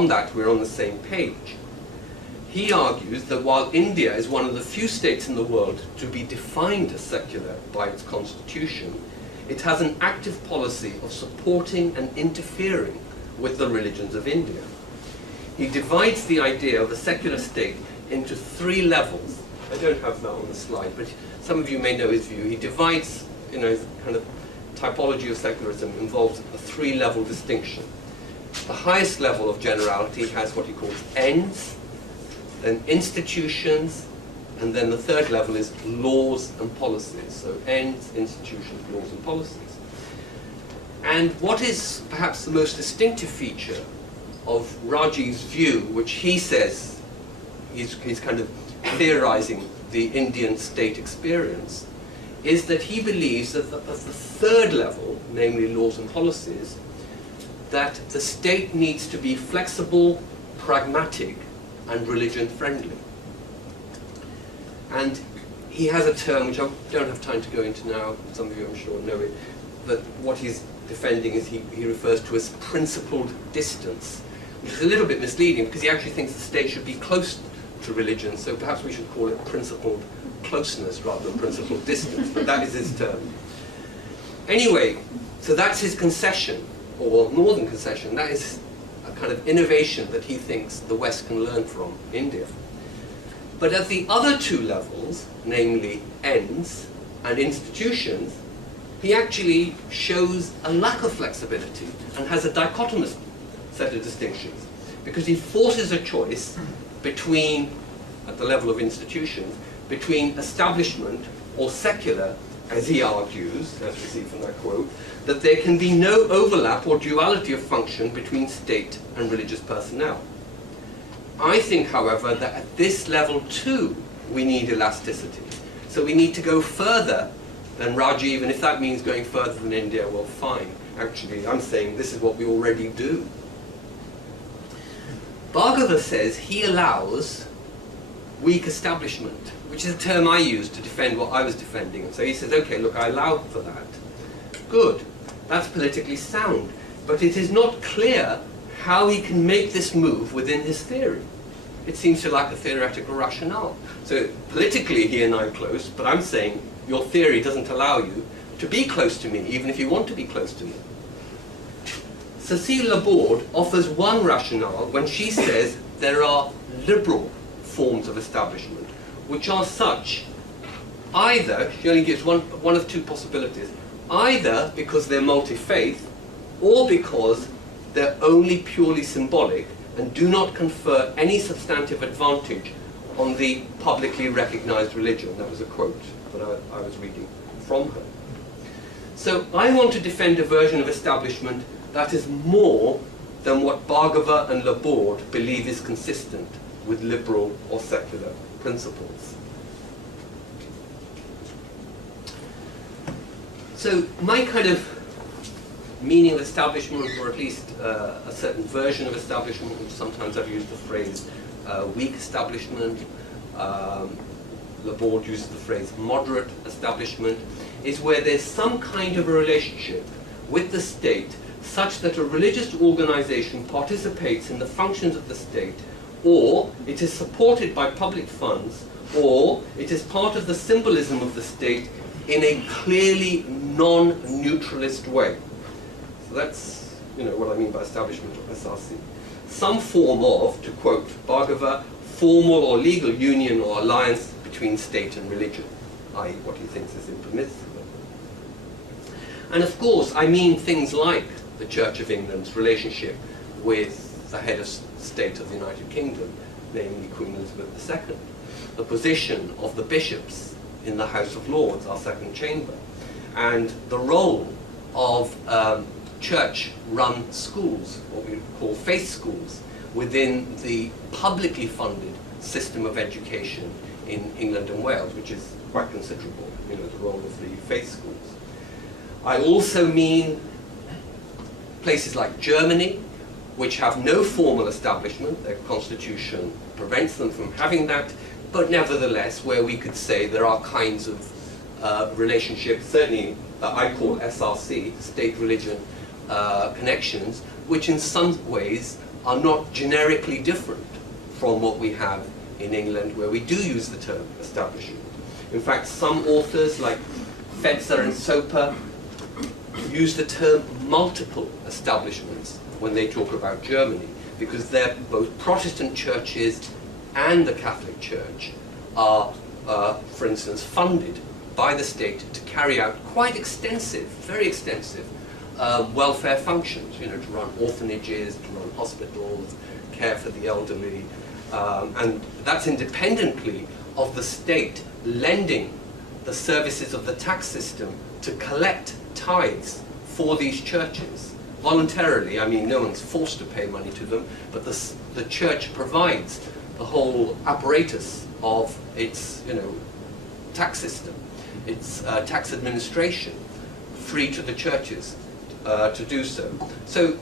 on that we're on the same page. He argues that while India is one of the few states in the world to be defined as secular by its constitution, it has an active policy of supporting and interfering with the religions of India. He divides the idea of a secular state into 3 levels. I don't have that on the slide, but some of you may know his view. He divides, his kind of typology of secularism involves a 3-level distinction. The highest level of generality has what he calls ends, then institutions, and then the 3rd level is laws and policies. So ends, institutions, laws and policies. And what is perhaps the most distinctive feature of Raji's view, which he says he's kind of theorizing the Indian state experience, is that he believes that at the 3rd level, namely laws and policies, that the state needs to be flexible, pragmatic, and religion-friendly. And he has a term which I don't have time to go into now, some of you I'm sure know it, that what he's defending is he refers to as principled distance, which is a little bit misleading because he actually thinks the state should be close to religion, so perhaps we should call it principled closeness rather than principled distance, but that is his term. Anyway, so that's his concession, or northern concession. That is a kind of innovation that he thinks the West can learn from India. But at the other 2 levels, namely ends and institutions, he actually shows a lack of flexibility and has a dichotomous set of distinctions, because he forces a choice between, at the level of institutions, between establishment or secular, as he argues, as we see from that quote, that there can be no overlap or duality of function between state and religious personnel. I think, however, that at this level too, we need elasticity. So we need to go further than Rajiv, and if that means going further than India, well, fine. Actually, I'm saying this is what we already do. Bhargava says he allows weak establishment, which is a term I use to defend what I was defending. And so he says, okay, look, I allow for that. Good. That's politically sound. But it is not clear how he can make this move within his theory. It seems to lack a theoretical rationale. So politically he and I are close, but I'm saying your theory doesn't allow you to be close to me, even if you want to be close to me. Cécile Laborde offers one rationale when she says there are liberal forms of establishment, which are such, either, she only gives one of 2 possibilities, either because they're multi-faith, or because they're only purely symbolic and do not confer any substantive advantage on the publicly recognized religion. That was a quote that I was reading from her. So I want to defend a version of establishment that is more than what Bhargava and Laborde believe is consistent with liberal or secular principles. So my kind of meaning of establishment, or at least a certain version of establishment, which sometimes I've used the phrase weak establishment, Laborde uses the phrase moderate establishment, is where there's some kind of a relationship with the state such that a religious organization participates in the functions of the state, or it is supported by public funds, or it is part of the symbolism of the state in a clearly non-neutralist way. So that's, what I mean by establishment of SRC. Some form of, to quote Bhargava, formal or legal union or alliance between state and religion, i.e. what he thinks is impermissible. And of course, I mean things like the Church of England's relationship with the head of state of the United Kingdom, namely Queen Elizabeth II, the position of the bishops in the House of Lords, our second chamber, and the role of church-run schools, what we call faith schools, within the publicly funded system of education in England and Wales, which is quite considerable, the role of the faith schools. I also mean places like Germany, which have no formal establishment. Their constitution prevents them from having that, but nevertheless, where we could say there are kinds of relationships, certainly I call SRC, state-religion connections, which in some ways are not generically different from what we have in England, where we do use the term establishment. In fact, some authors like Fetzer and Soper use the term multiple establishments when they talk about Germany, because they're both Protestant churches and the Catholic Church are, for instance, funded by the state to carry out quite extensive, very extensive welfare functions, you know, to run orphanages, to run hospitals, care for the elderly, and that's independently of the state lending the services of the tax system to collect tithes for these churches voluntarily. I mean, no one's forced to pay money to them, but the church provides the whole apparatus of its, you know, tax system, its tax administration, free to the churches to do so. So,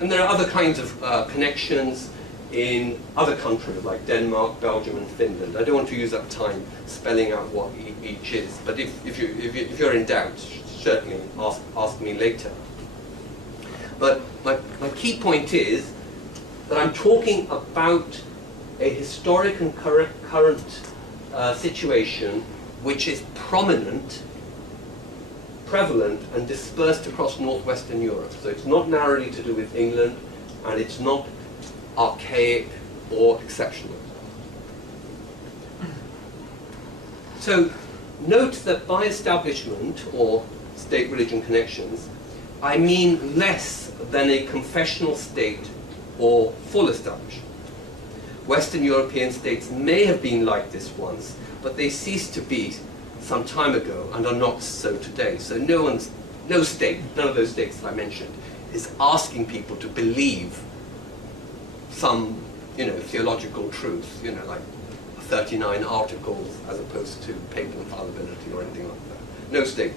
and there are other kinds of connections in other countries like Denmark, Belgium, and Finland. I don't want to use up time spelling out what each is, but if you're in doubt, certainly ask me later. But my key point is that I'm talking about a historic and current situation which is prominent, prevalent, and dispersed across northwestern Europe. So it's not narrowly to do with England, and it's not archaic or exceptional. So note that by establishment or state-religion connections, I mean less than a confessional state or full establishment. Western European states may have been like this once, but they ceased to be some time ago and are not so today. So no state, none of those states that I mentioned, is asking people to believe some, you know, theological truth, you know, like 39 articles as opposed to papal infallibility or anything like that. No state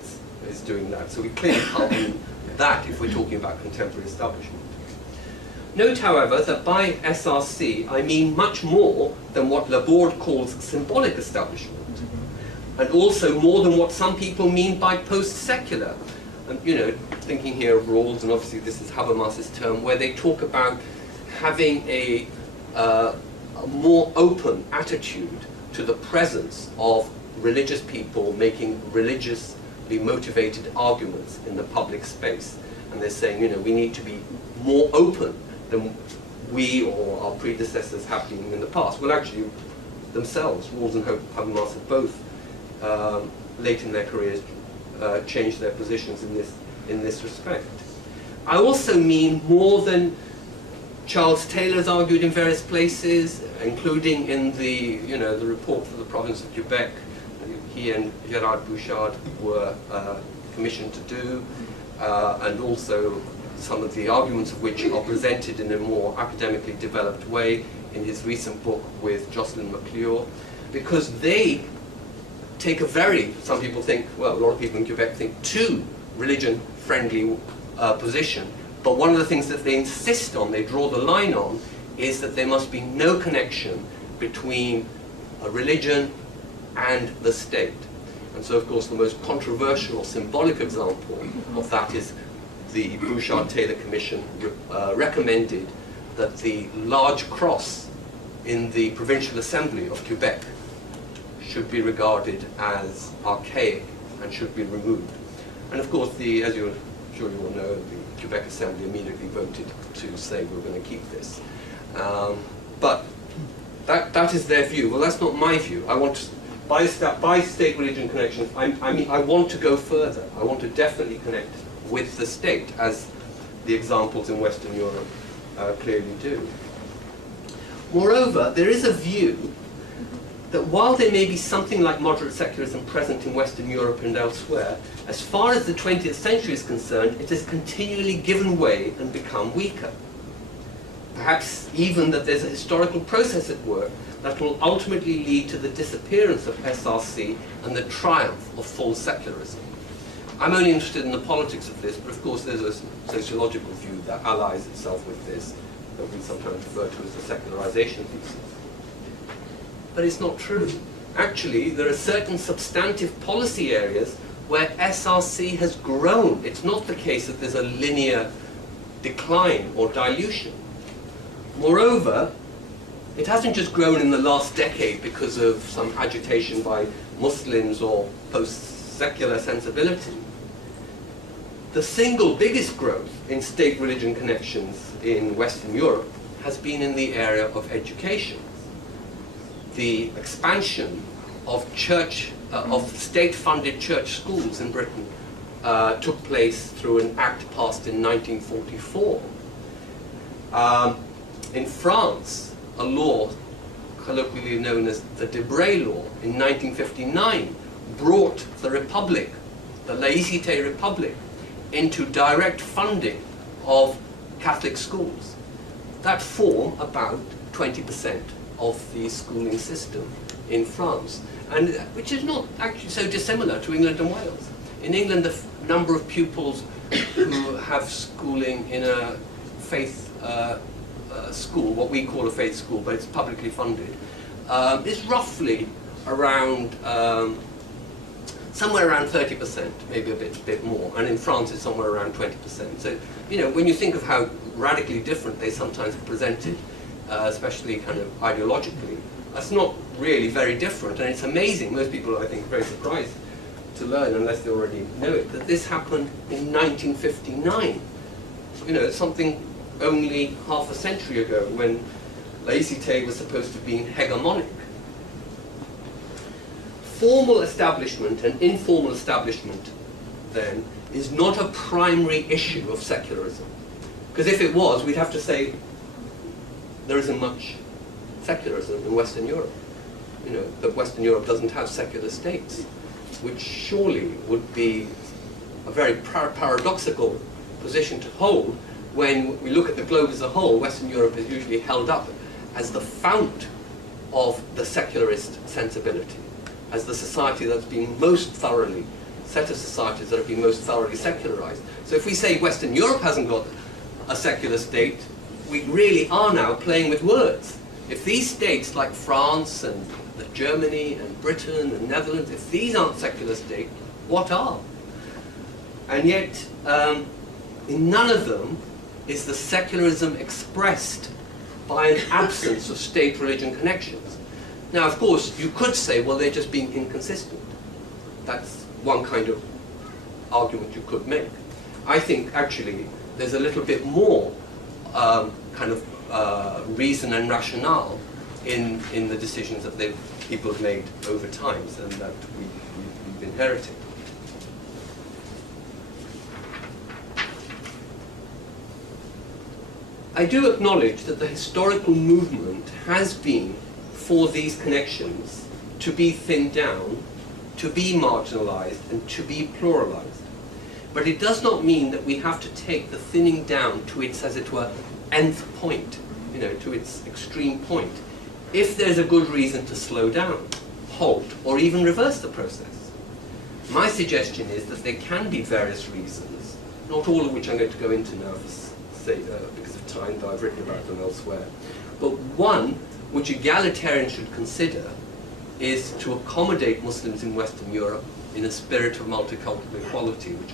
is doing that. So we clearly can't mean that if we're talking about contemporary establishment. Note, however, that by SRC I mean much more than what Laborde calls symbolic establishment, and also more than what some people mean by post-secular. And, you know, thinking here of Rawls, and obviously this is Habermas's term, where they talk about having a more open attitude to the presence of religious people making religiously motivated arguments in the public space. And they're saying, you know, we need to be more open than we or our predecessors have been in the past. Well, actually, themselves, Rawls and Habermas have both, late in their careers, changed their positions in this respect. I also mean more than Charles Taylor's argued in various places, including in the, you know, the report for the province of Quebec. He and Gerard Bouchard were commissioned to do, and also some of the arguments of which are presented in a more academically developed way in his recent book with Jocelyn McClure, because they take a very, some people think, well, a lot of people in Quebec think, too religion-friendly position. But one of the things that they insist on, they draw the line on, is that there must be no connection between a religion and the state. And so, of course, the most controversial or symbolic example of that is the Bouchard-Taylor Commission recommended that the large cross in the Provincial Assembly of Quebec should be regarded as archaic and should be removed. And of course, as you're sure you all know, the Quebec Assembly immediately voted to say we're going to keep this. But that is their view. Well, that's not my view. I want to, by state-religion connections, I mean I want to go further. I want to definitely connect with the state, as the examples in Western Europe clearly do. Moreover, there is a view that while there may be something like moderate secularism present in Western Europe and elsewhere, as far as the 20th century is concerned, it has continually given way and become weaker. Perhaps even that there's a historical process at work that will ultimately lead to the disappearance of SRC and the triumph of full secularism. I'm only interested in the politics of this, but of course there's a sociological view that allies itself with this, that we sometimes refer to as the secularization thesis. But it's not true. Actually, there are certain substantive policy areas where SRC has grown. It's not the case that there's a linear decline or dilution. Moreover, it hasn't just grown in the last decade because of some agitation by Muslims or post-secular sensibility. The single biggest growth in state-religion connections in Western Europe has been in the area of education. The expansion of state-funded church schools in Britain took place through an act passed in 1944. In France, a law colloquially known as the Debray Law in 1959 brought the Republic, the Laïcité Republic, into direct funding of Catholic schools that form about 20% of the schooling system in France, and which is not actually so dissimilar to England and Wales. In England, the number of pupils who have schooling in a faith school, what we call a faith school, but it's publicly funded, is roughly around somewhere around 30%, maybe a bit more, and in France it's somewhere around 20%. So, you know, when you think of how radically different they sometimes are presented, especially kind of ideologically, that's not really very different, and it's amazing. Most people, I think, are very surprised to learn, unless they already know it, that this happened in 1959. You know, it's something only half a century ago, when laïcité was supposed to be hegemonic. Formal establishment and informal establishment, then, is not a primary issue of secularism. Because if it was, we'd have to say there isn't much secularism in Western Europe. You know, that Western Europe doesn't have secular states, which surely would be a very paradoxical position to hold. When we look at the globe as a whole, Western Europe is usually held up as the fount of the secularist sensibility, as the society that's been most thoroughly, set of societies that have been most thoroughly secularized. So if we say Western Europe hasn't got a secular state, we really are now playing with words. If these states like France and Germany and Britain and Netherlands, if these aren't secular states, what are? And yet, in none of them is the secularism expressed by an absence of state-religion connections. Now, of course, you could say, well, they're just being inconsistent. That's one kind of argument you could make. I think, actually, there's a little bit more kind of reason and rationale in the decisions that people have made over time and that we've inherited. I do acknowledge that the historical movement has been for these connections to be thinned down, to be marginalized, and to be pluralized. But it does not mean that we have to take the thinning down to its, as it were, nth point, you know, to its extreme point, if there's a good reason to slow down, halt, or even reverse the process. My suggestion is that there can be various reasons, not all of which I'm going to go into now because of time, though I've written about them elsewhere. But one which egalitarians should consider is to accommodate Muslims in Western Europe in a spirit of multicultural equality, which,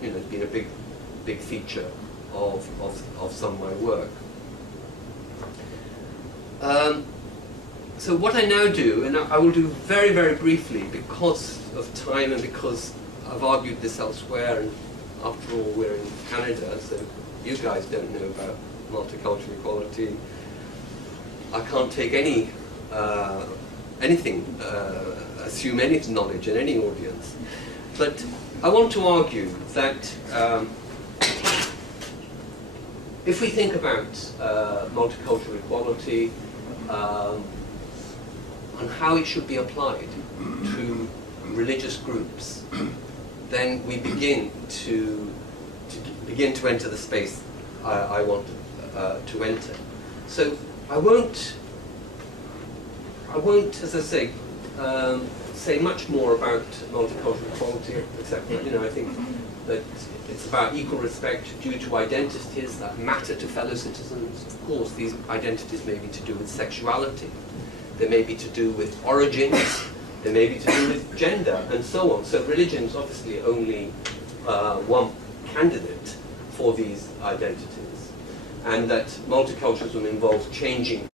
you know, has been a big feature of some of my work. So what I now do, and I will do very, very briefly because of time and because I've argued this elsewhere, and after all we're in Canada, so you guys don't know about multicultural equality. I can't take assume any knowledge in any audience. But I want to argue that if we think about multicultural equality and how it should be applied to religious groups, then we begin to enter the space I want to enter. So I won't, as I say much more about multicultural equality, except that, you know, I think that it's about equal respect due to identities that matter to fellow citizens. Of course, these identities may be to do with sexuality, they may be to do with origins, they may be to do with gender, and so on. So religion is obviously only one candidate for these identities. and that multiculturalism involves changing